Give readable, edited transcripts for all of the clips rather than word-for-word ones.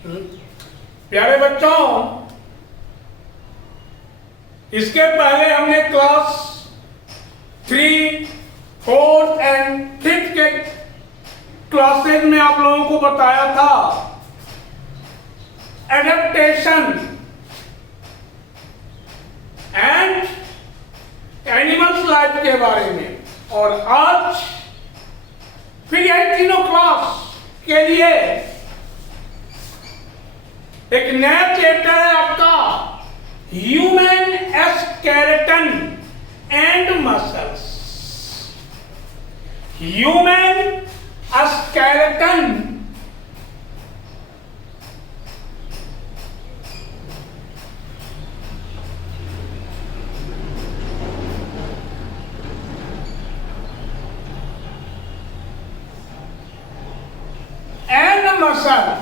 प्यारे बच्चों, इसके पहले हमने क्लास 3, 4 एंड 5 के क्लासेज में आप लोगों को बताया था एडेप्टेशन एंड एनिमल्स लाइफ के बारे में, और आज फिर यह तीनों क्लास के लिए एक नया चैप्टर है आपका, human skeleton and muscles. Human skeleton and muscle.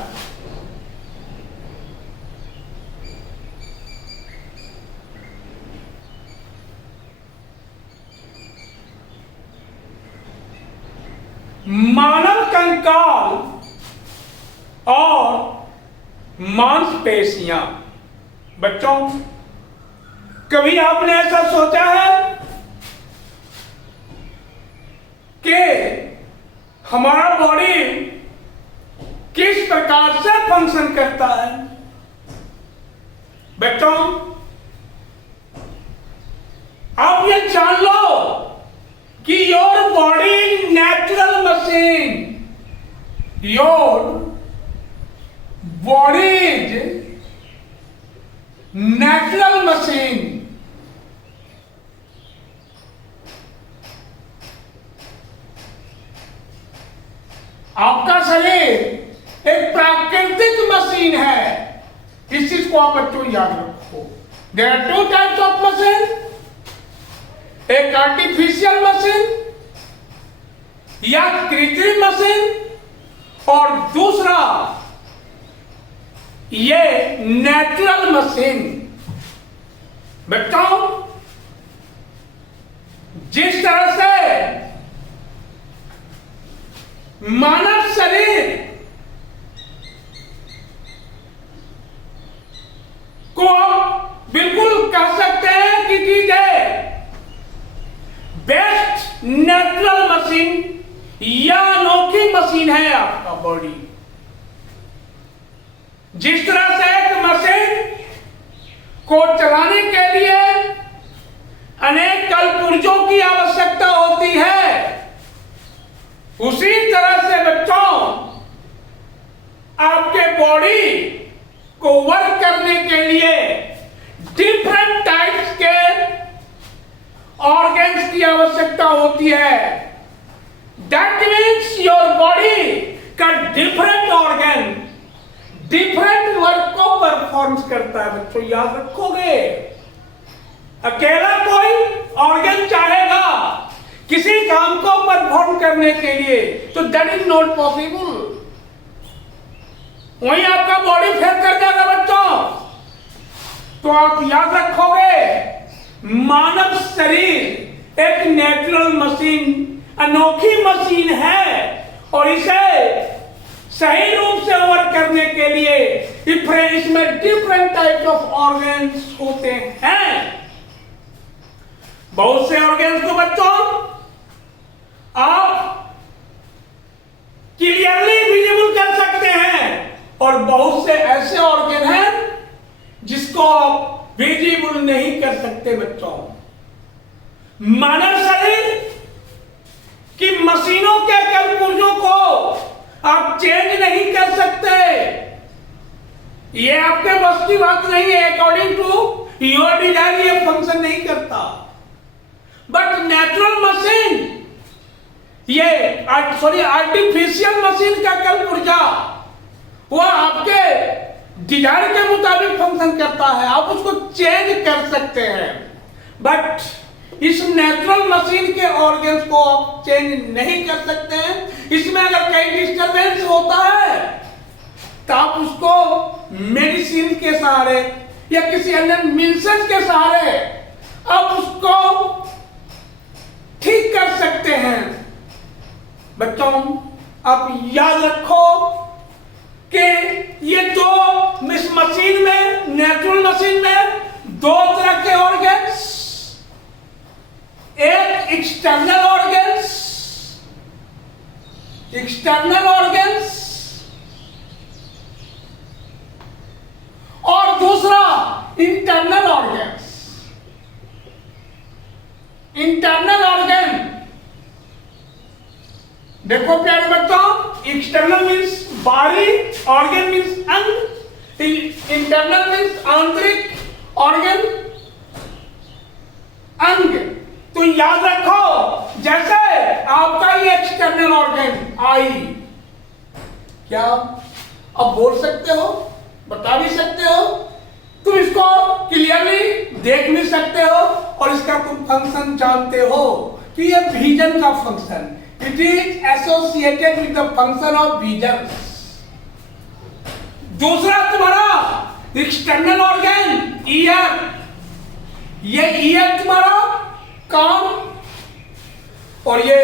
मानव कंकाल और मांसपेशियां। बच्चों, कभी आपने ऐसा सोचा है कि हमारा बॉडी किस प्रकार से फंक्शन करता है? बच्चों, आप ये जान लो कि your body natural machine, your body is natural machine. आपका शरीर एक प्राकृतिक मशीन है। इस चीज को आप बच्चों याद रखो। There are 2 types of machine, एक आर्टिफिशियल मशीन या कृत्रिम मशीन, और दूसरा ये नेचुरल मशीन। बच्चों, जिस तरह से मानव शरीर को बिल्कुल कह सकते हैं कि it is best natural machine या अनोखी मशीन है आपका बॉडी। जिस तरह से एक मशीन को चलाने के लिए अनेक कलपुर्जों की आवश्यकता होती है, उसी तरह से बच्चों आपके बॉडी को वर्क करने के लिए डिफरेंट टाइप्स के ऑर्गन्स की आवश्यकता होती है। दैट मीन्स योर बॉडी का डिफरेंट ऑर्गन डिफरेंट वर्क को परफॉर्म करता है। बच्चों, याद रखोगे, अकेला कोई ऑर्गन चाहेगा किसी काम को परफॉर्म करने के लिए तो दैट इज नॉट पॉसिबल। वहीं आपका बॉडी फेल कर जाएगा बच्चों। तो आप याद रखोगे, मानव शरीर एक नेचुरल मशीन, अनोखी मशीन है, और इसे सही रूप से वर्क करने के लिए इसमें डिफरेंट टाइप्स ऑफ ऑर्गन्स होते हैं। बहुत से ऑर्गन्स को बच्चों आप क्लियरली विजिबल कर सकते हैं, और बहुत से ऐसे ऑर्गन हैं जिसको आप विजिबल नहीं कर सकते। बच्चों, मानव शरीर की मशीनों के कलपुर्जों को आप चेंज नहीं कर सकते। ये आपके बस की बात नहीं है। अकॉर्डिंग टू योर डिजाइन ये फंक्शन नहीं करता। बट नेचुरल मशीन, ये आर्टिफिशियल मशीन का कलपुर्जा वो आपके डिजाइन के मुताबिक फंक्शन करता है। आप उसको चेंज कर सकते हैं, बट इस नेचुरल मशीन के ऑर्गन्स को आप चेंज नहीं कर सकते हैं। इसमें अगर कहीं डिस्टरबेंस होता है तो आप उसको मेडिसिन के सहारे या किसी अन्य मीन्स के सहारे आप उसको ठीक कर सकते हैं। बच्चों, आप याद रखो कि ये दो मशीन में, नेचुरल मशीन में दो तरह के ऑर्गन्स, एक एक्सटर्नल ऑर्गन्स और दूसरा इंटरनल ऑर्गन्स। इंटरनल ऑर्गन, देखो प्यारे बच्चों, एक्सटर्नल मीन्स बाहरी, ऑर्गन मीन्स अंग, इंटरनल मीन्स आंतरिक, ऑर्गन अंग। तो याद रखो, जैसे आपका ये एक्सटर्नल ऑर्गन आई, क्या अब बोल सकते हो, बता भी सकते हो, तुम इसको क्लियरली देख भी सकते हो और इसका तुम फंक्शन जानते हो कि ये विजन का function, it is associated with the function of vision. दूसरा तुम्हारा एक्सटर्नल ऑर्गन ईयर, ये ईयर तुम्हारा कान, और ये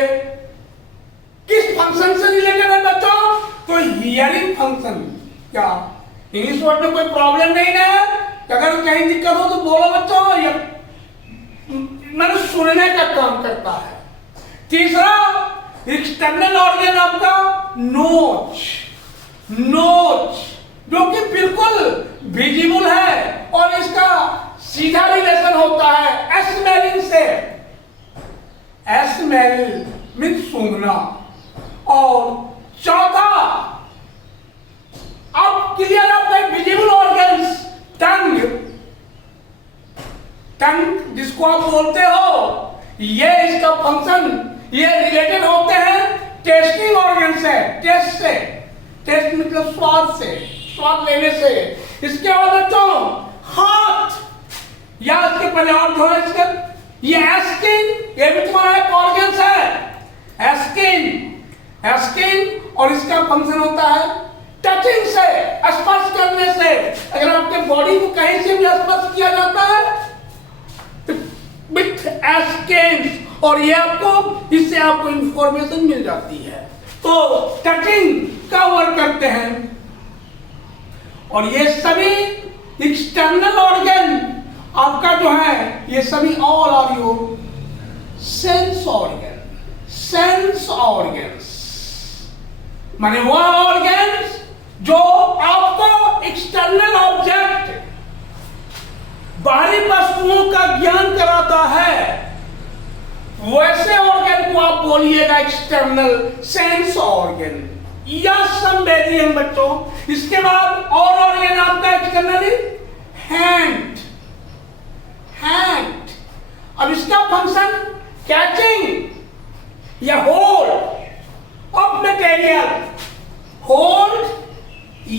किस फंक्शन से रिलेटेड है बच्चों? तो हियरिंग फंक्शन। क्या इंग्लिश वर्ड में कोई प्रॉब्लम नहीं है? अगर कहीं दिक्कत हो तो बोलो बच्चों, ये मैंने सुनने का काम करता है। तीसरा एक्सटर्नल ऑर्गन आपका नोच, जो कि बिल्कुल विजिबल है और इसका सीधा रिलेशन होता है स्मेलिंग से। स्मेल मीन्स सूंघना। और चौथा, अब क्लियर आपका विजिबल ऑर्गन्स, टंग जिसको आप बोलते हो, ये इसका फंक्शन, ये रिलेटेड होते हैं टेस्टिंग ऑर्गन से, टेस्ट मतलब स्वाद लेने से। इसके बाद बच्चों हाथ, या इसके पहले और थोड़ा इसके, ये स्किन, ये भी तुम्हारा एक ऑर्गन है, स्किन, और इसका फंक्शन होता है टचिंग से, स्पर्श करने से। अगर आपके बॉडी को कहीं से भी स्पर्श किया जाता है तो विथ स्किन, और ये आपको, इससे आपको इंफॉर्मेशन मिल जाती है। तो टचिंग का वर्क करते हैं। और ये सभी एक्सटर्नल ऑर्गन आपका जो है, ये सभी all are your sense organs, माने वो ऑर्गन्स जो आपको एक्सटर्नल ऑब्जेक्ट, बाहरी वस्तुओं का ज्ञान कराता है, वैसे ऑर्गन को आप बोलिएगा एक्सटर्नल सेंस ऑर्गन या संवेदीय बच्चों। इसके बाद और ऑर्गन आपका एक्सटर्नली हैंड। अब इसका फंक्शन कैचिंग या होल्ड ऑफ मटेरियल, होल्ड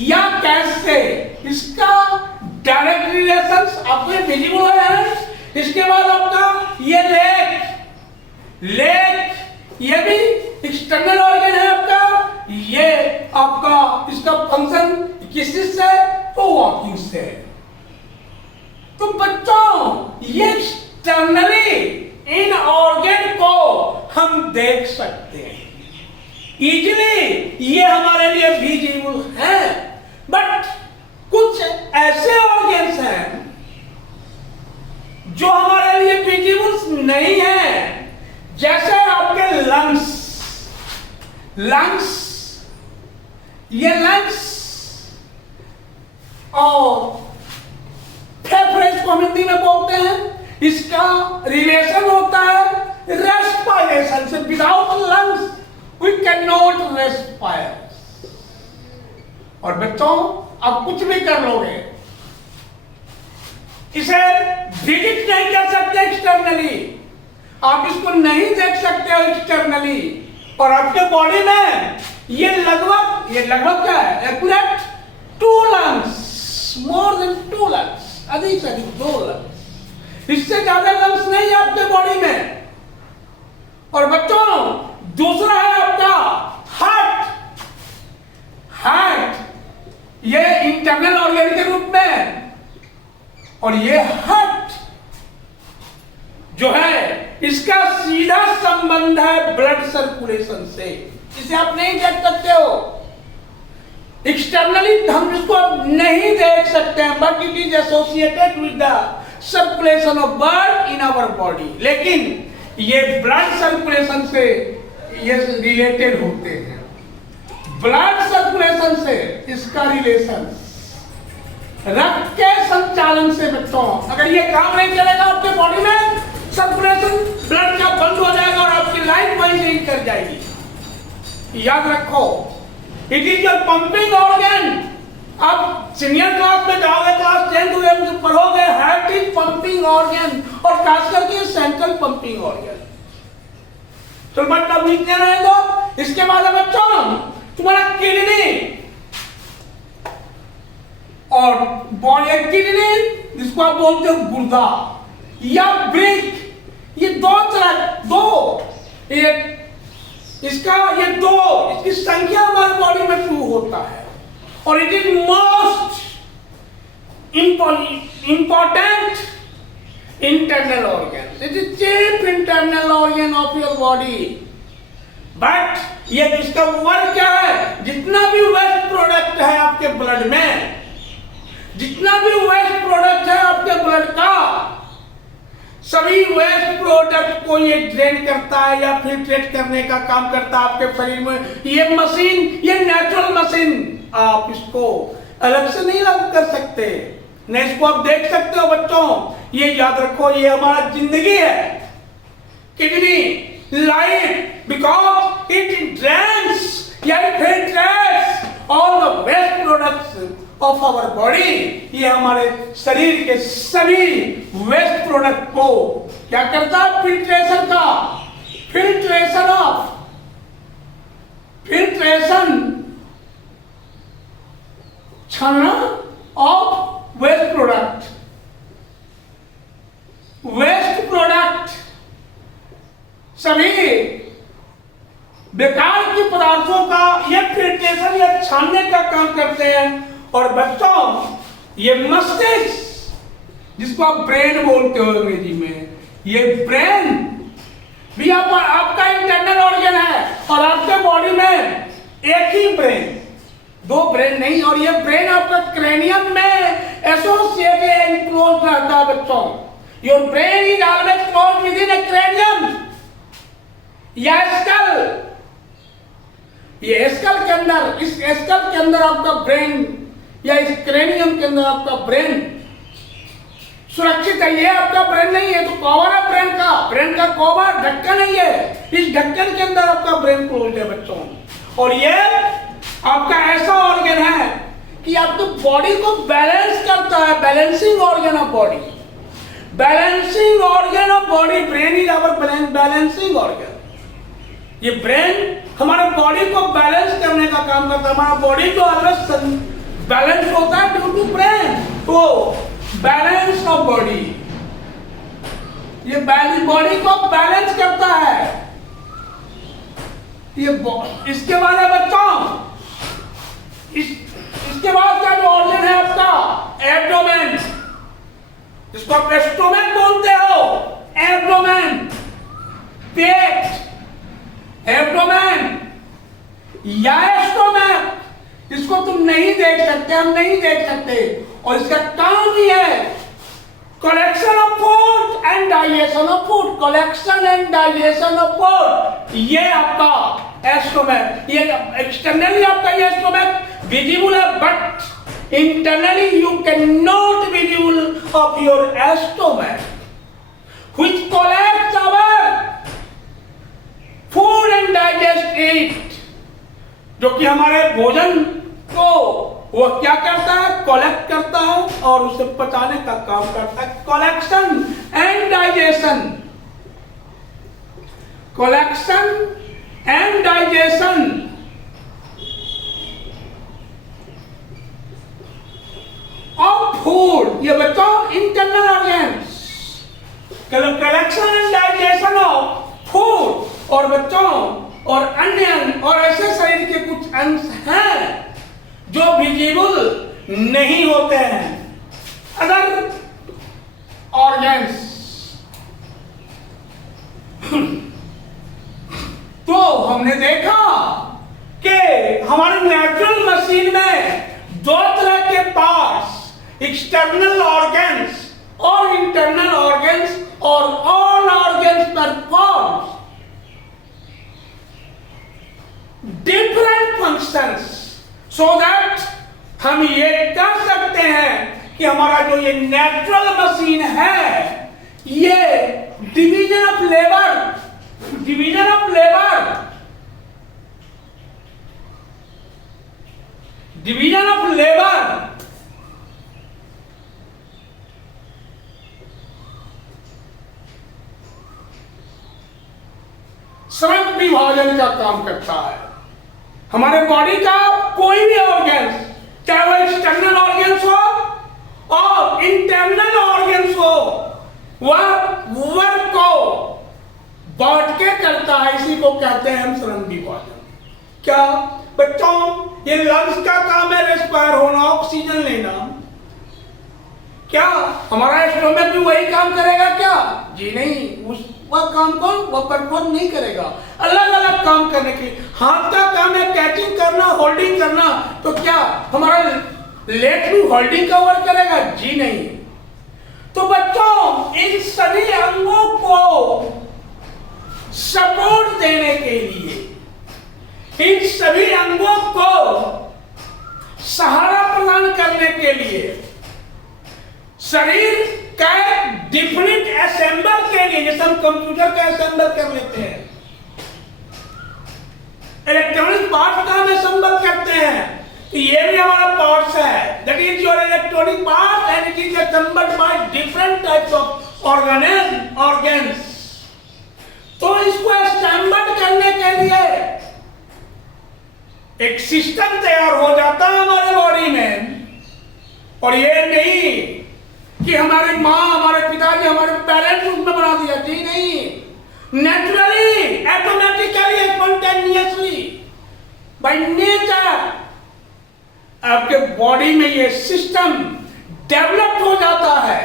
या कैच से, इसका डायरेक्ट रिलेशन आपके विजिबल है। इसके बाद आपका ये लेग, ये भी एक्सटर्नल ऑर्गन है आपका। ये आपका, इसका फंक्शन किसी से, तो वॉकिंग से। तो बच्चों ये एक्सटर्नली इन ऑर्गन को हम देख सकते हैं इजीली, ये हमारे लिए विजिबल है। बट कुछ ऐसे ऑर्गन्स हैं जो हमारे लिए विजिबल नहीं है, जैसे आपके लंग्स, ये लंग्स और फेफड़े को हिंदी में बोलते हैं। इसका रिलेशन होता है रेस्पिरेशन से। Without lungs we can not respire. और बच्चों आप कुछ भी कर लोगे, इसे विजिट नहीं कर सकते एक्सटर्नली, आप इसको नहीं देख सकते हो एक्सटर्नली। और आपके बॉडी में ये लगभग क्या है, accurate 2 lungs, more than 2 lungs, अधिक से अधिक 2 लंग्स, इससे ज्यादा लंग्स नहीं है आपके बॉडी में। और बच्चों दूसरा है आपका हार्ट, ये इंटरनल ऑर्गन के रूप में। और ये हार्ट जो है, इसका सीधा संबंध है ब्लड सर्कुलेशन से, इसे आप नहीं देख सकते हो। एक्सटर्नली हम इसको नहीं देख सकते हैं, but it is associated with the circulation of blood in our body. लेकिन ये ब्लड सर्कुलेशन से ये रिलेटेड होते हैं, ब्लड सर्कुलेशन से इसका रिलेशन रक्त के संचालन से। बच्चों अगर ये काम नहीं चलेगा आपके बॉडी में, सर्कुलेशन ब्लड का बंद हो जाएगा और आपकी लाइफ वहीं से ही कर जाएगी। याद रखो, it is your pumping organ. आप सीनियर क्लास में जाओगे, क्लास 10 में पढ़ोगे, हार्ट इज पंपिंग ऑर्गन, और खास करके सेंट्रल पंपिंग ऑर्गन। तो मतलब लिखने रहेगा। इसके बाद बच्चों तुम्हारा किडनी और बॉडी, किडनी जिसको आप बोलते हो गुर्दा या ब्रेक, ये इसकी संख्या हमारी बॉडी में 2 होता है, और it is most important internal organ. It is chief internal organ of your body. But ये इसका वर्क क्या है, जितना भी वेस्ट प्रोडक्ट है आपके ब्लड में, जितना भी वेस्ट प्रोडक्ट है आपके ब्लड का, सभी वेस्ट प्रोडक्ट को ये ड्रेन करता है या फिल्ट्रेट करने का काम करता है आपके शरीर में। ये मशीन, ये नेचुरल मशीन, आप इसको अलग से नहीं अलग कर सकते, न इसको आप देख सकते हो। बच्चों ये याद रखो, ये हमारा जिंदगी है, kidney life, because it drains या filtrates all the waste products of our body. ये हमारे शरीर के सभी वेस्ट प्रोडक्ट को क्या करता है, छानना ऑफ वेस्ट प्रोडक्ट सभी बेकार की पदार्थों का ये फिल्ट्रेशन या छानने का काम करते हैं। और बच्चों ये मस्तिष्क जिसको आप ब्रेन बोलते हो अंग्रेजी में, ये ब्रेन भी आपका इंटरनल ऑर्गन है, और आपके बॉडी में एक ही ब्रेन, 2 ब्रेन नहीं, और ये ब्रेन आपका क्रेनियम में एसोसिएटेड एंड क्लोज रहता है। बच्चों your brain is always close with in A cranium या स्कल। ये स्कल के अंदर, इस स्कल के अंदर आपका ब्रेन या इस क्रेनियम के अंदर आपका ब्रेन सुरक्षित है। ये आपका ब्रेन नहीं है, तो कवर है ब्रेन का कवर, ढक्कन नहीं है। इस ढक्कन के अंदर आपका ब्रेन क्लोज है बच्चों। और ये आपका ऐसा ऑर्गन है कि आपकी बॉडी को बैलेंस करता है, balancing organ of body, balancing organ of body. Brain is our balancing organ. ये ब्रेन हमारे बॉडी को बैलेंस करने का काम करता है। हमारा बॉडी जो ऑलवेज बैलेंस होता है ड्यू टू ब्रेन। तो बैलेंस ऑफ बॉडी, ये बॉडी को बैलेंस करता है। ये इसके बाद है बच्चों, इसके बाद का जो ऑर्गन है आपका एब्डोमेन, जिसको आप स्टोमक बोलते हो, एब्डोमेन, पेट, एब्डोमेन या स्टोमक, इसको तुम नहीं देख सकते, हम नहीं देख सकते, और इसका काम ही है collection of food and digestion of food, collection and digestion of food. ये आपका एस्टोमक, ये एक्सटर्नली आपका ये एस्टोमक विजिबल है, but internally you can not visible of your stomach which collects our food and digest it, जो कि हमारे भोजन को वो क्या करता है, कलेक्ट करता है और उसे पचाने का काम करता है। Collection and digestion, collection and digestion of food, ये बच्चों internal organs, collection and digestion of food. और बच्चों और अन्य और ऐसे शरीर के कुछ अंश हैं जो विजिबल नहीं होते हैं, अदर ऑर्गन्स। तो हमने देखा कि हमारे नेचुरल मशीन में दो तरह के पार्ट्स, एक्सटर्नल ऑर्गन्स और इंटरनल ऑर्गन्स, और all organs perform different functions, so that हम ये कह सकते हैं कि हमारा जो ये नेचुरल मशीन है, ये डिवीजन ऑफ लेबर श्रम विभाजन का काम करता है। हमारे बॉडी का कोई भी ऑर्गन, चाहे वो एक्सटर्नल ऑर्गन्स हो और इंटरनल ऑर्गन्स हो, वह वर्क को बांट के करता है। इसी को कहते हैं हम श्रम विभाजन। क्या बच्चों, ये लंग्स का काम है रेस्पायर होना, ऑक्सीजन लेना। क्या हमारा स्टोमक भी वही काम करेगा क्या? जी नहीं, वह काम को वह परफॉर्म नहीं करेगा। अलग अलग काम करने के लिए हाथ का काम है कैचिंग करना, होल्डिंग करना, तो क्या हमारा लेग भी होल्डिंग का वर्क करेगा? जी नहीं। तो बच्चों, इन सभी अंगों को सपोर्ट देने के लिए, इन सभी अंगों को सहारा प्रदान करने के लिए, शरीर का डिफरेंट असेंबल के लिए, जैसे हम कंप्यूटर का असेंबल कर लेते हैं, इलेक्ट्रॉनिक पार्ट का हम असेंबल करते हैं, तो ये भी हमारा पार्ट्स है। That is your electronic part and it is assembled by different types of organs. तो इसको असेंबल करने के लिए एक सिस्टम तैयार हो जाता है हमारे बॉडी में। और ये नहीं कि हमारी माँ, हमारे पिताजी, हमारे पेरेंट्स उसमें बना दिया, जी नहीं। Naturally, automatically, spontaneously, by nature आपके बॉडी में ये सिस्टम डेवलप हो जाता है।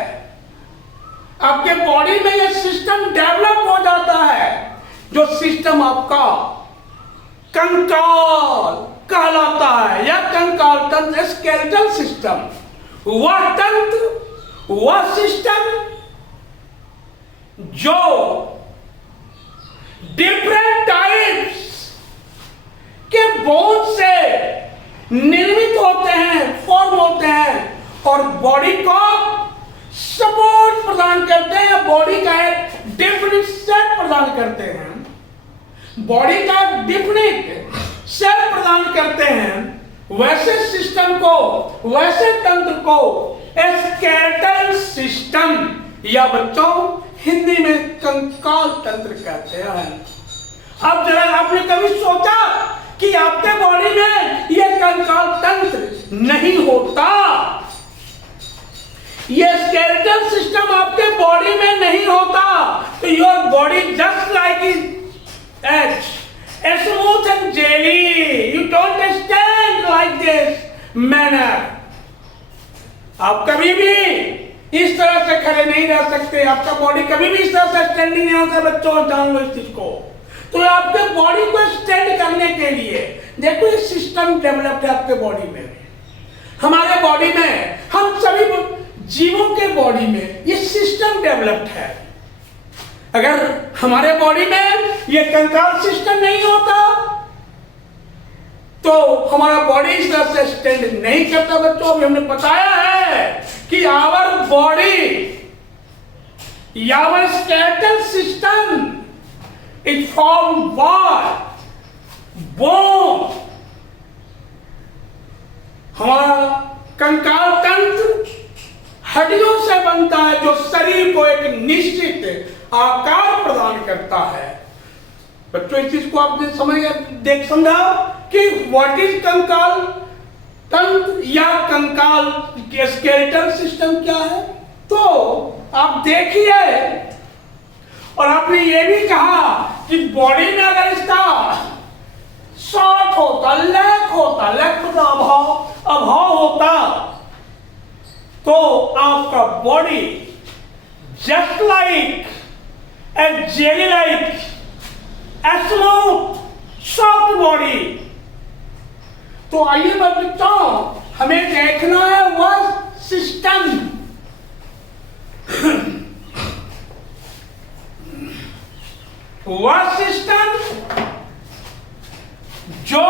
आपके बॉडी में ये सिस्टम डेवलप हो जाता है, जो सिस्टम आपका कंकाल कहलाता है, या कंकाल तंत्र, स्केलेटल सिस्टम। वह तंत्र, वह सिस्टम जो डिफरेंट टाइप्स के बोन से निर्मित होते हैं, फॉर्म होते हैं, और बॉडी को सपोर्ट प्रदान करते हैं, बॉडी का एक डिफरेंट सेट प्रदान करते हैं, बॉडी का डिफरेंट सेट प्रदान करते हैं। वैसे सिस्टम को, वैसे तंत्र को स्केलेटल सिस्टम, या बच्चों हिंदी में कंकाल तंत्र कहते हैं। अब जरा आपने कभी सोचा कि आपके बॉडी में यह कंकाल तंत्र नहीं होता, ये स्केलेटल सिस्टम आपके बॉडी में नहीं होता, तो your body just like a smooth and jelly, you don't stand like this manner। आप कभी भी इस तरह से खड़े नहीं रह सकते, आपका बॉडी कभी भी इस तरह से स्टैंडिंग नहीं होता। बच्चों जान लो इस चीज को। तो आपके बॉडी को स्टैंड करने के लिए देखो ये सिस्टम डेवलप्ड है आपके बॉडी में। हमारे बॉडी में, हम सभी जीवों के बॉडी में ये सिस्टम डेवलप्ड है। अगर हमारे बॉडी में ये कंकाल सिस्टम नहीं होता तो हमारा बॉडी इस तरह से स्टैंड नहीं करता। बच्चों अभी हमने बताया है कि our body, our skeletal system is form by bone. हमारा कंकाल तंत्र हड्डियों से बनता है, जो शरीर को एक निश्चित आकार प्रदान करता है। बच्चों इस चीज को आपने समझा कि व्हाट इज कंकाल तंत्र या कंकाल स्केलेटल सिस्टम क्या है। तो आप देखिए, और आपने ये भी कहा कि बॉडी में अगर इसका शॉर्ट होता, लैक होता, लैक मतलब अभाव होता, तो आपका body just like a jelly like, a smooth, soft body, तो आइए बच्चों, हमें देखना है वह सिस्टम, वह सिस्टम जो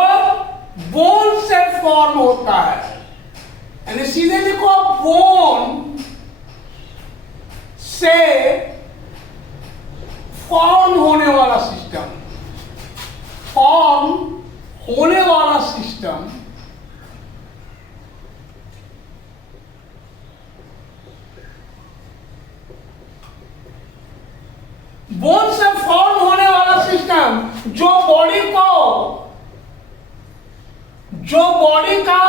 बोन से फॉर्म होता है। यानी सीधे लिखो, बोन से फॉर्म होने वाला सिस्टम, फॉर्म होने वाला सिस्टम बोन से फॉर्म होने वाला सिस्टम जो बॉडी का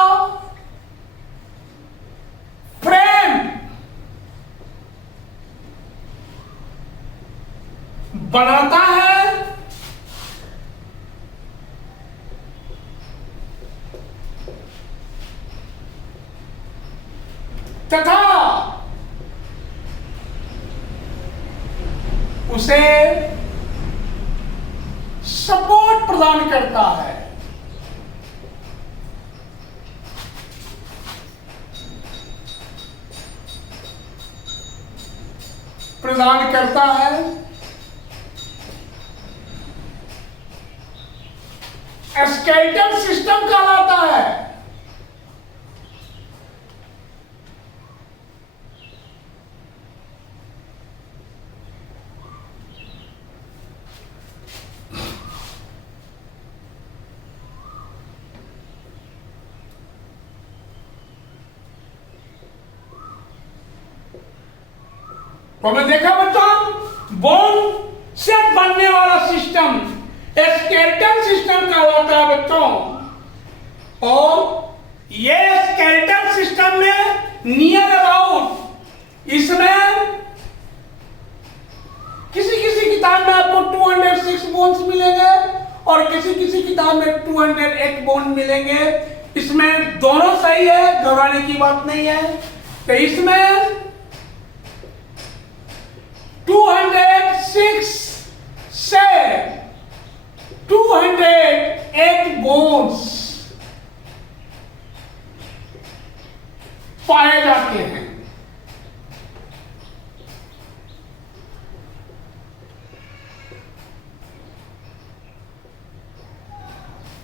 फ्रेम बनाता है तथा उसे सपोर्ट प्रदान करता है। प्रदान करता है स्केलेटल सिस्टम कहलाता है। तो हमने देखा बच्चों, बोन से बनने वाला सिस्टम स्केलेटल सिस्टम कहलाता है बच्चों। और ये स्केलेटल सिस्टम में नियर अबाउट, इसमें किसी किसी किताब में आपको 206 बोन्स मिलेंगे और किसी किसी किताब में 208 बोन मिलेंगे। इसमें दोनों सही है, घबराने की बात नहीं है। तो इसमें 206 से 208 बोन्स पाए जाते हैं।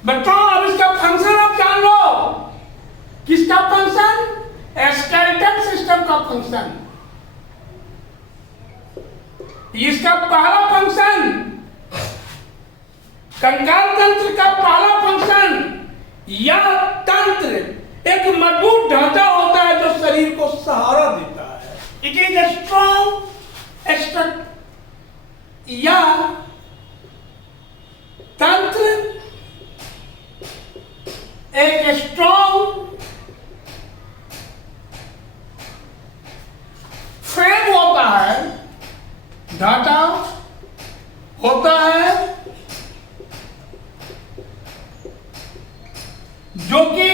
बच्चों, अब इसका फंक्शन आप जान लो। किसका फंक्शन? स्केलेटल सिस्टम का फंक्शन। इसका पहला फंक्शन, कंकाल तंत्र का पहला फंक्शन, यह तंत्र एक मजबूत ढांचा होता है जो शरीर को सहारा देता है। It is a strong structure. यह तंत्र एक स्ट्रॉन्ग फ्रेम होता है, ढांचा होता है, जो कि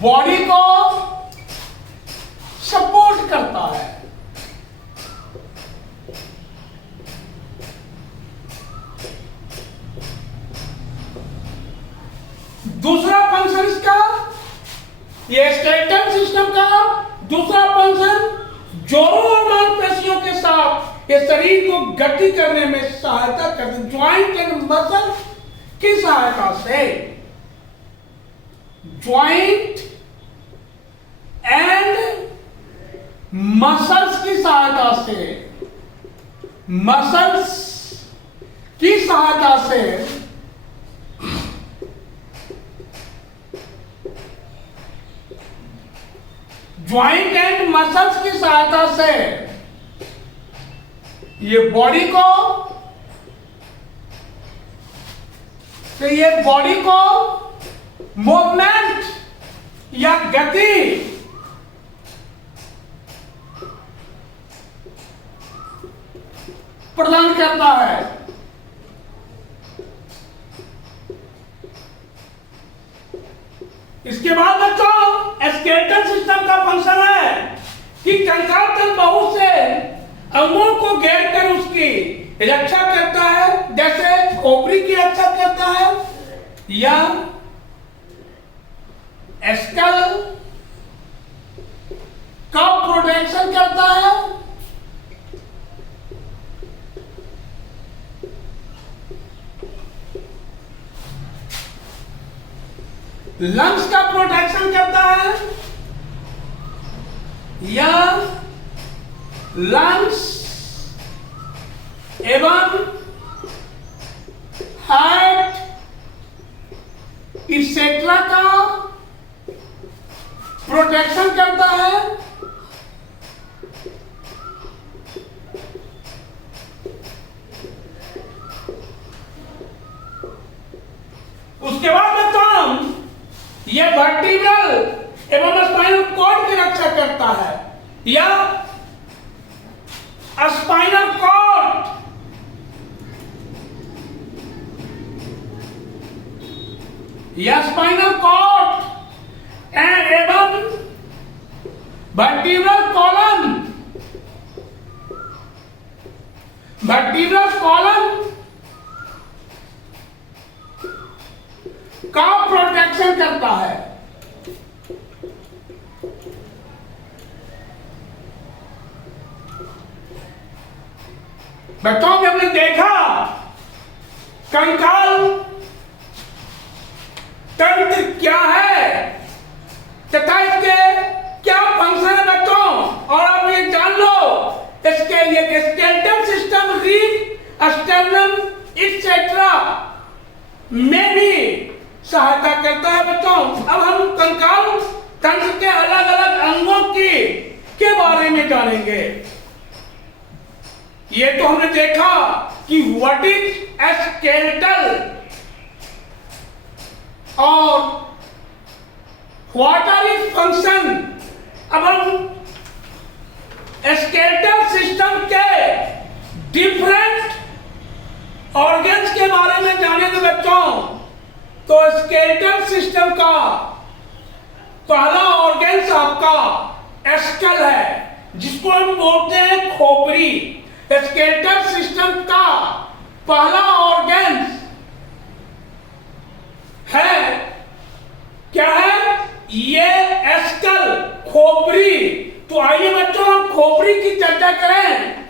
बॉडी को सपोर्ट करता है। दूसरा फंक्शन इसका, ये स्केलेटल सिस्टम का दूसरा फंक्शन, जोड़ों और मांसपेशियों के साथ ये शरीर को गति करने में सहायता करते हैं। ज्वाइंट एंड मसल की सहायता से, ज्वाइंट एंड मसल्स की सहायता से, मसल्स की सहायता से ज्वाइंट एंड मसल्स की सहायता से ये बॉडी को मूवमेंट या गति प्रदान करता है। इसके बाद बच्चों, स्केलेटल सिस्टम का फंक्शन है कि कंकाल तंत्र बहुत से अंगों को घेर कर उसकी रक्षा करता है, जैसे खोपड़ी की रक्षा करता है या स्कल का प्रोटेक्शन करता है, लंग्स का प्रोटेक्शन करता है, या लंग्स एवं हार्ट इसेट्रा का प्रोटेक्शन करता है। उसके बाद बच्चों यह वर्टिब्रल एवं स्पाइनल कॉर्ड की रक्षा करता है, या स्पाइनल कॉर्ड एवं वर्टिब्रल कॉलम का प्रोटेक्शन करता है। बच्चों ने हमने देखा कंकाल तंत्र क्या है तथा इसके क्या फंक्शन है बच्चों, और आप ये जान लो इसके लिए skeletal system, reef, sternum et cetera में भी सहायता करता है बच्चों। अब हम कंकाल तंत्र के अलग अलग अंगों के बारे में जानेंगे। ये तो हमने देखा कि व्हाट इज स्केलेटल और व्हाट आर इट्स फंक्शन। अब हम स्केलेटल सिस्टम के डिफरेंट ऑर्गन्स के बारे में जानेंगे बच्चों। तो स्केलेटल सिस्टम का पहला ऑर्गन्स आपका स्कल है, जिसको हम बोलते हैं खोपड़ी। स्केलेटल सिस्टम का पहला ऑर्गन्स है, क्या है? ये स्कल, खोपड़ी। तो आइए बच्चों हम खोपड़ी की चर्चा करें।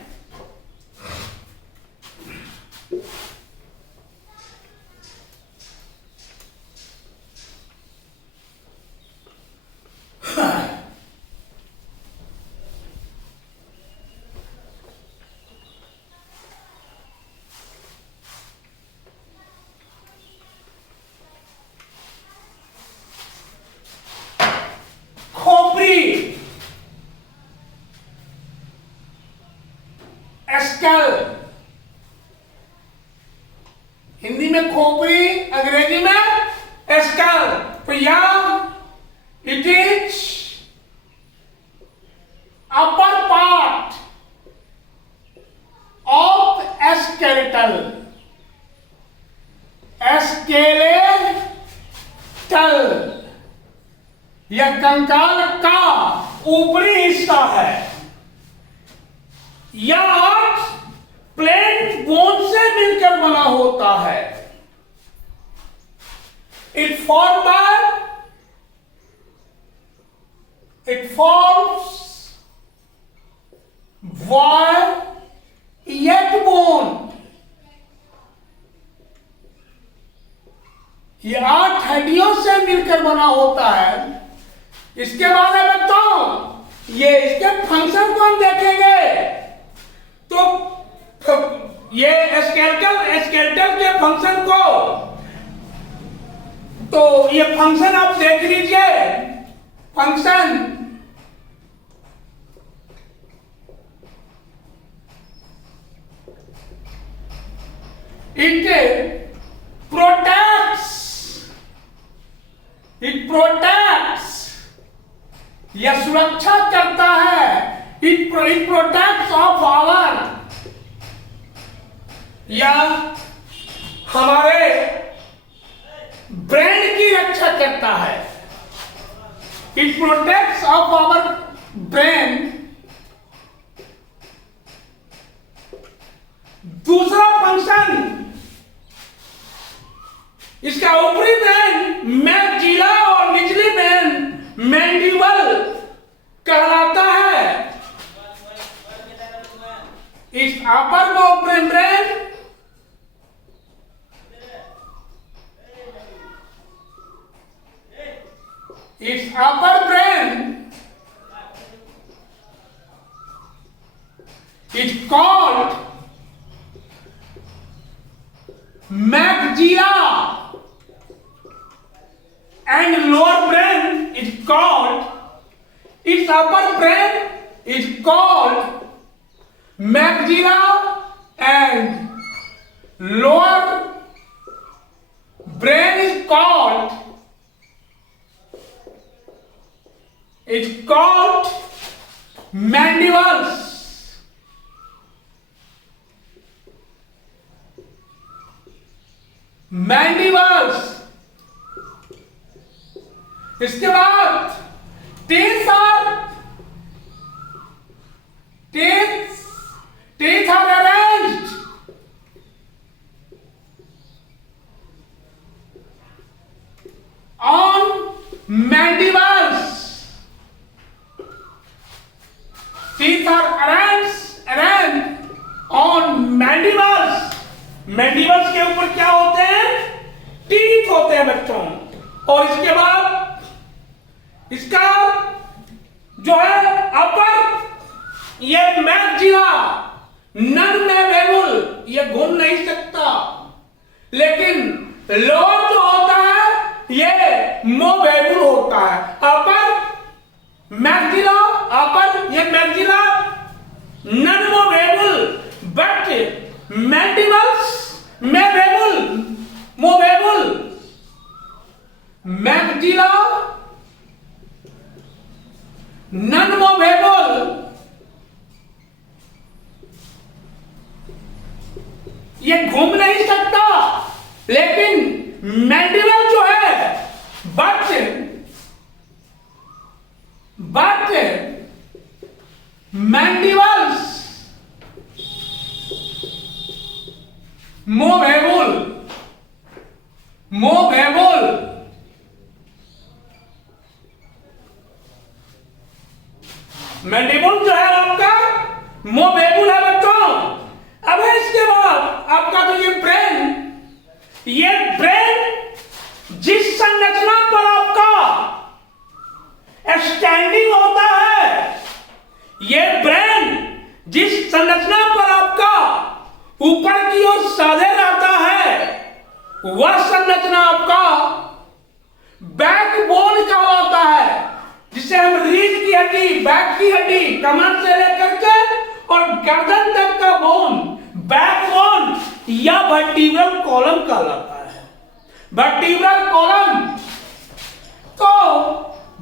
स्कल, हिंदी में खोपड़ी, अंग्रेजी में स्कल। तो यह it is upper part of skeletal, यह कंकाल का ऊपरी हिस्सा है। यह प्लेन बोन से मिलकर बना होता है। It forms yet bone। ये 8 हड्डियों से मिलकर बना होता है। इसके बाद में बच्चों ये इसके फंक्शन को हम देखेंगे। तो ये स्केलेटल के फंक्शन को, तो ये फंक्शन आप देख लीजिए। फंक्शन इट प्रोटेक्ट्स, यह सुरक्षा करता है। इट प्रोटेक्ट्स ऑफ आवर, या हमारे ब्रेन की रक्षा करता है। It protects of our brain. दूसरा फंक्शन इसका ऊपरी ब्रेन मैक्सिला और निचली brain its upper brain is called maxilla, and lower brain is called, its upper brain is called maxilla, and lower brain is called, it's called mandibles. Mandibles. इसके बाद teeth are arranged on mandibles. Teeth are arranged on mandibles. Mandibles के ऊपर क्या होते हैं? Teeth होते हैं बच्चों। और इसके बाद इसका जो है अपर, ये मैक्सिला, नन में वेबुल, ये घूम नहीं सकता। लेकिन लोअर जो होता है ये मोवेबुल होता है। अपर मैक्सिला, अपर ये maxilla non movable, but mandibles movable. Maxilla non movable, ये घूम नहीं सकता। लेकिन मैंडिबल जो है बट मैंडिबल्स मोवेबुल। मैंडिबल जो है आपका मोवेबुल है बच्चों। अब इसके बाद आपका तो ये ब्रेन जिस संरचना पर आपका स्टैंडिंग होता है, ये ब्रेन जिस संरचना पर आपका ऊपर की ओर साधे रहता है, वह संरचना आपका बैकबोन का होता है, जिसे हम रीढ़ की हड्डी, बैक की हड्डी, कमर से लेकर के और गर्दन तक का बोन बैकबोन या वर्टिब्रल कॉलम कहलाता है। Vertebral column. तो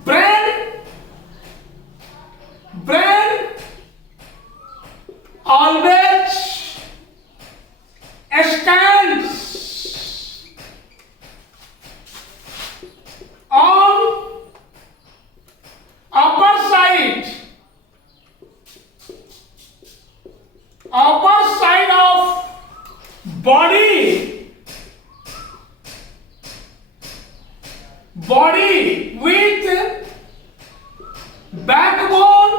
brain always stands on upper side of body with backbone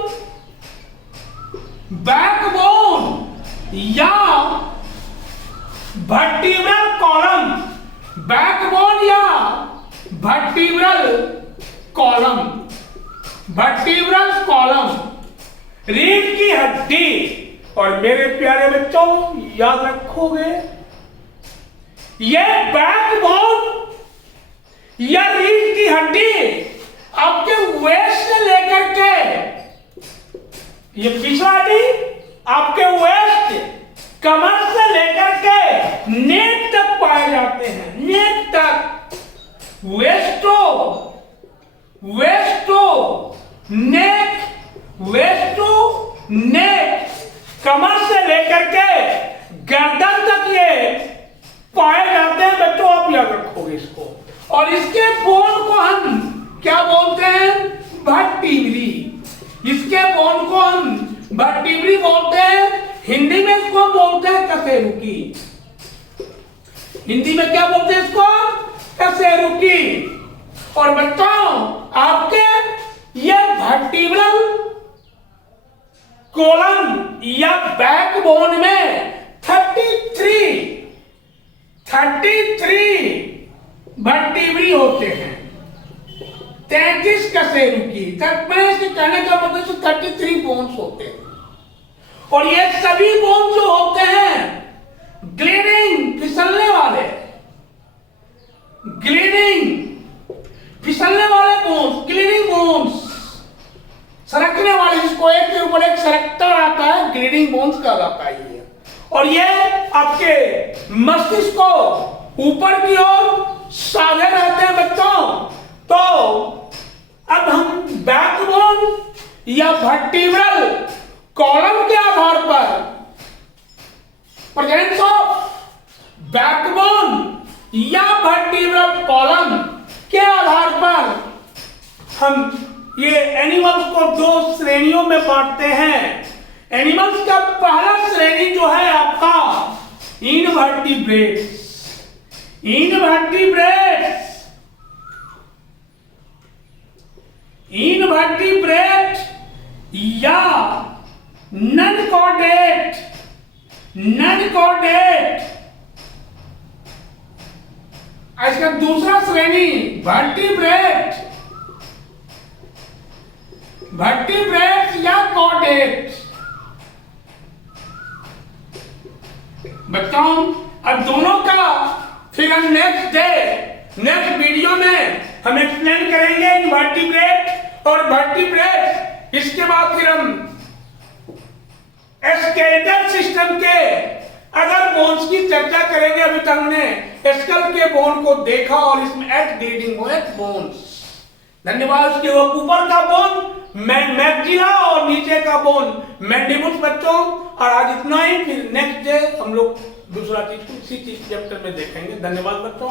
या वर्टिब्रल कॉलम, बैकबोन या वर्टिब्रल कॉलम, रीढ़ की हड्डी। और मेरे प्यारे बच्चों याद रखोगे, यह बैकबोन या रीढ़ की हड्डी आपके वेस्ट से लेकर के, ये पिछला हड्डी आपके वेस्ट कमर से लेकर के नेक तक पाए जाते हैं। नेक तक, वेस्टो नेक, कमर से लेकर के गर्दन तक ये पाए जाते हैं बच्चों। आप याद रखोगे इसको। और इसके बोन को हम क्या बोलते हैं? वर्टिब्री। इसके बोन को हम वर्टिब्री बोलते हैं। हिंदी में इसको बोलते हैं कशेरुकी। हिंदी में क्या बोलते हैं इसको? कशेरुकी। और बच्चों आपके ये वर्टिब्रल कॉलम या बैकबोन में 33 वर्टिब्री होते हैं। 33 कशेरू की, मैं इसके कहने का मतलब 33 बोन्स होते हैं। और ये सभी बोन्स जो होते हैं ग्लिडिंग, फिसलने वाले, ग्लिडिंग फिसलने वाले बोन्स, ग्लिडिंग बोन्स, सरकने वाले, जिसको एक के ऊपर एक सरकता आता है, ग्लिडिंग बोन्स कहलाता है ये। और ये आपके मस्तिष्क को ऊपर की ओर साधे रहते हैं बच्चों। तो अब हम बैकबोन या वर्टिब्रल कॉलम के आधार पर, प्रेजेंस ऑफ बैकबोन या वर्टिब्रल कॉलम के आधार पर हम ये एनिमल्स को दो श्रेणियों में बांटते हैं। एनिमल्स का पहला श्रेणी जो है आपका इनवर्टिब्रेट्स, इनवर्टिब्रेट्स, इनवर्टिब्रेट या नन कॉर्डेट, नन कॉर्डेट। इसका दूसरा श्रेणी वर्टिब्रेट, वर्टिब्रेट या कॉर्डेट। बच्चों अब दोनों का फिर हम नेक्स्ट डे, नेक्स्ट वीडियो में हम एक्सप्लेन करेंगे इनवर्टिब्रेट और वर्टिब्रेट। इसके बाद फिर हम स्केलेटल सिस्टम के अदर बोन्स की चर्चा करेंगे। अभी तक हमने स्कल के बोन को देखा और इसमें एट ग्रेडिंग बोन्स। धन्यवाद। उसके ऊपर का बोन मैक्सिला और नीचे का बोन मैंडिबुल्स बच्चों। और आज इतना ही, फिर नेक्स्ट डे हम लोग दूसरा चीज, इसी चीज चैप्टर में देखेंगे। धन्यवाद बच्चों।